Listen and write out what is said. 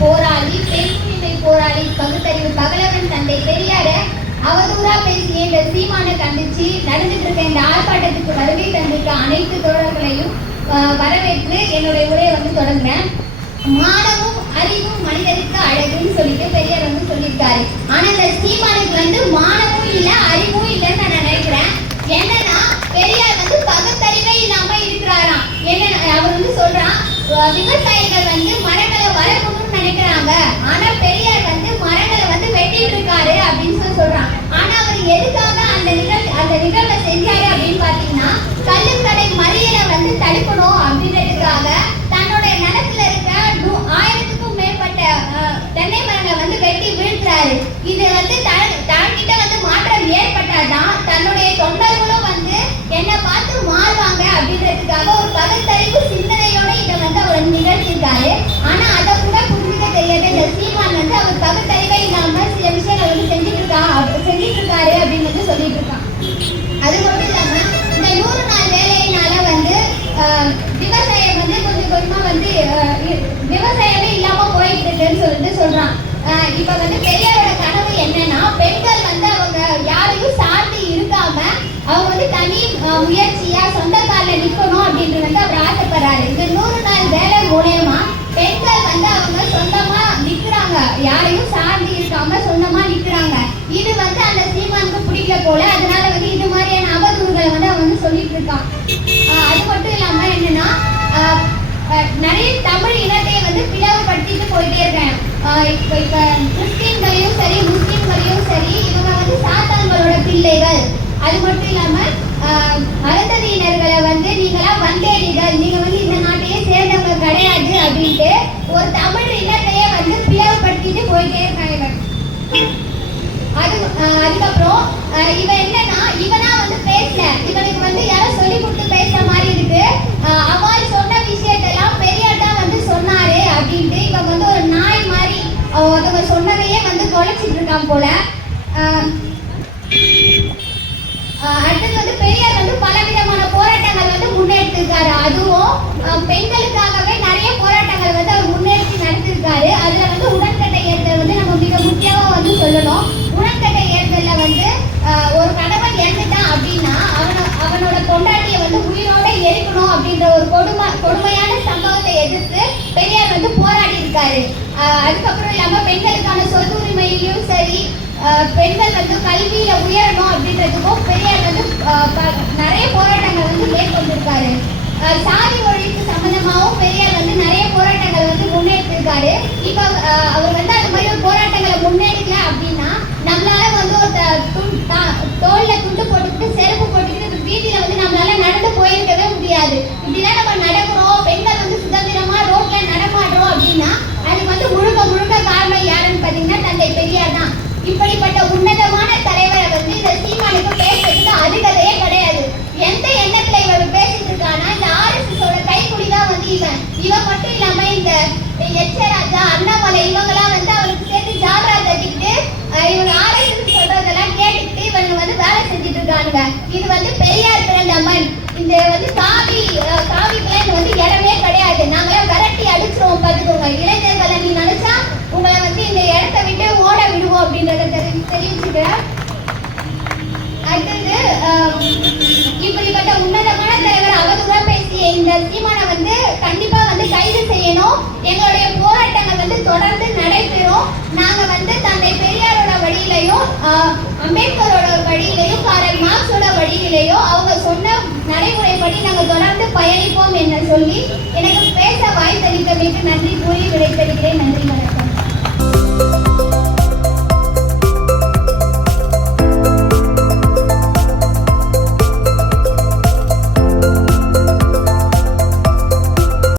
போராளி, பெண்ணுரிமை போராளி, பகுத்தறிவு பகலவன் தந்தை பெரியார அவதூறா பேசிய இந்த சீமானை கண்டிச்சு நடந்துட்டு இருக்க இந்த ஆர்ப்பாட்டத்துக்கு வருகை தந்திருக்க அனைத்து தோழர்களையும் வரவேற்று என்னுடைய உரையை தொடங்குறேன். மானமும் அறிவும் மனிதருக்கு அழகுன்னு சொல்லிட்டு பெரியார் சொல்லியிருக்காரு. ஆனா இந்த சீமானுக்கு மானமும் இல்ல அறிவும் இல்லைன்னு நான் நினைக்கிறேன். என்னன்னா பெரியார் பகுத்தறிவே இல்லாம இருக்கிறாராம். என்ன அவர் சொல்றான், விவசாயிகள் மரங்களை வளர்க்கணும்னு நினைக்கிறாங்க, ஆனா பெரியார் மரங்களை வெட்டிட்டு இருக்காரு அப்படின்னு சொல்றான். ஆனா அவர் எதுக்காக அந்த நிகழ்வை செஞ்சாரு அப்படின்னு பாத்தீங்கன்னா, கள்ளுக்கடை மறியலை தடுக்கணும் அப்படின்றதுக்காக தன்னுடைய நிலத்துல இருக்க 1000க்கும் மேற்பட்ட தென்னை மரங்களை வெட்டி வீழ்த்துறாரு. இது தன்கிட்ட மாற்றம் ஏற்பட்டாதான் தன்னுடைய தொண்டர்களும் என்ன பார்த்து மாறுவாங்க அப்படின்றதுக்காக ஒரு பகுத்தறிவு சிந்தனையோட இதை அவர் நிகழ்த்திருக்காரு. ஆனா அதை கூட புரிஞ்சுக்க தெரியாத இந்த சீமான் அவர் பகுத்தறிவே இல்லாம சில விஷயங்கள் செஞ்சுட்டு இருக்காரு அப்படின்னு சொல்லிட்டு இருக்கான். அது மட்டும் இல்லாம இந்த 100 நாள் வேலையினால விவசாயம் கொஞ்சம் கொஞ்சமா விவசாயமே இல்லாம போயிட்டு இருக்குன்னு சொல்லிட்டு சொல்றான். இப்ப பெரியாரோட கனவு என்னன்னா, பெண்கள் அவங்க யாரையும் சார்ந்து இருக்காம அவங்க தனி முயற்சியா சொந்த காலில் நிக்கணும் அப்படின்றது அவர் ஆசைப்படுறாரு. இந்த 100 நாள் வேலை மூலமா பெண்கள் அவங்க சொந்தமா நிக்கிறாங்க, யாரையும் சார்ந்து இருக்காம சொந்தமா நிக்கிறாங்க. இது அந்த சீமானுக்கு பிடிக்கல போல, அதனால இது மாதிரியான அவதூறுகளை அவன் சொல்லிட்டு இருக்கான். அது மட்டும் இல்லாம என்னன்னா, நிறைய தமிழ் இனத்தை பிளவுபடுத்திட்டு போயிட்டே இருக்கேன். இப்ப கிறிஸ்டின்களையும் சரி முஸ்லிம்களையும் சரி இவங்க சாத்தான்களோட பிள்ளைகள். அது மட்டும் இல்லாம அருந்ததியினர்களை நீங்களாம் வந்தேரிகள், நீங்க இந்த நாட்டையே சேர்ந்தவங்க கிடையாது அப்படின்ட்டு ஒரு தமிழ் இனத்தையே பிளவுபடுத்திட்டு போயிட்டே இருக்காங்க. அதுக்கப்புறம் இவன் என்னன்னா, இவனா பேசல, இவனுக்கு யாரோ சொல்லி கொடுத்து பேசுற மாதிரி இருக்கு. அவள் சொன்ன விஷயத்தெல்லாம் பெரியார் தான் சொன்னாரு அப்படின்ட்டு இவன் ஒரு நாய் மாதிரி அவங்க சொன்னதையே தொலைச்சிட்டு இருக்கான் போல. அடுத்தது பெரியார் பலவிதமான போராட்டங்கள் முன்னெடுத்திருக்காரு. அதுவும் பெண்களுக்காகவே நிறைய போராட்டங்கள் அவர் முன்னெடுத்து நடத்திருக்காரு. அதுல உடன்கட்டை ஏற்றல் நம்ம மிக முக்கியமா சொல்லணும். உடன்கட்டை ஏற்றல்ல ஒரு கணவன் இறந்துட்டான் அப்படின்னா அவனோட கொண்டாட்டியை உயிரோட எரிக்கணும் அப்படின்ற ஒரு கொடுமையான சம்பவத்தை எதிர்த்து பெரியார் போராடி இருக்காரு. அதுக்கப்புறம் இல்லாம பெண்களுக்கான சொத்து உரிமையிலும் சரி, பெண்கள் கல்வியில உயரணும் அப்படின்றதுக்கும் பெரியார் நிறைய போராட்டங்கள் மேற்கொண்டிருக்காரு. சாதி ஒழிப்பு சம்பந்தமாகவும் பெரியார் நிறைய போராட்டங்கள் முன்னெடுத்திருக்காரு. இப்ப அவர் அது மாதிரி போராட்டங்களை முன்னெடுக்கல அப்படின்னா நம்மளால தோல்ல துண்டு போட்டுக்கிட்டு செருப்பு போட்டுக்கிட்டு வீதியில நம்மளால நடந்து போயிருக்கவே முடியாது. இப்படிதான் நம்ம நடக்கிறோம், பெண்கள் சுதந்திரமா ரோட்ல நடமாடுறோம் அப்படின்னா அது முழுக்க முழுக்க காரணம் யாருன்னு பாத்தீங்கன்னா தந்தை பெரியார் தான். இப்படிப்பட்ட உன்னதமான தலைவரை இந்த சீமானுக்கு பேசுறதுக்கு அருகதையே கிடையாது. எந்த எண்ணத்துல இவர் பேசிட்டு இருக்கானா, இந்த RSS கைக்குடிதான் இவன் மட்டும் இல்லாம இந்த எச்சராஜா, அண்ணாமலை இவங்கெல்லாம் அவருக்கு சேர்த்து ஜாலரா தட்டிட்டு இவங்க RSS சொல்றதெல்லாம் கேட்டுக்கிட்டு இவங்க வேலை செஞ்சுட்டு இருக்காங்க. இது பெரியார் பிறந்த மண். இந்த காவிக்குள்ள இடமே கிடையாது. நாங்களாம் விரட்டி அடிச்சிருவோம் பார்த்துக்கோங்க. இளைஞர்களை நீ நினைச்சா உங்களை இந்த இடத்த விட்டு ஓட விடுவோம் அப்படின்றத தெரிவிச்சுக்கிறேன். அடுத்தது இப்படிப்பட்ட உன்னதமான தலைவர் அவதூறா பேசிய இந்த சீமானை கண்டிப்பா கைது செய்யணும். எங்களுடைய போராட்டங்கள் தொடர்ந்து நடைபெறும். நாங்க தந்தை பெரியாரோட வழியிலையும் அம்பேத்கரோட வழியிலையும் காரல் மார்க்ஸோட வழியிலையும் அவங்க சொன்ன நடைமுறைப்படி நாங்கள் தொடர்ந்து பயணிப்போம் என்று சொல்லி எனக்கு பேச வாய்ப்பளித்தமைக்கு நன்றி கூறி விடைபெறுகிறேன். நன்றி.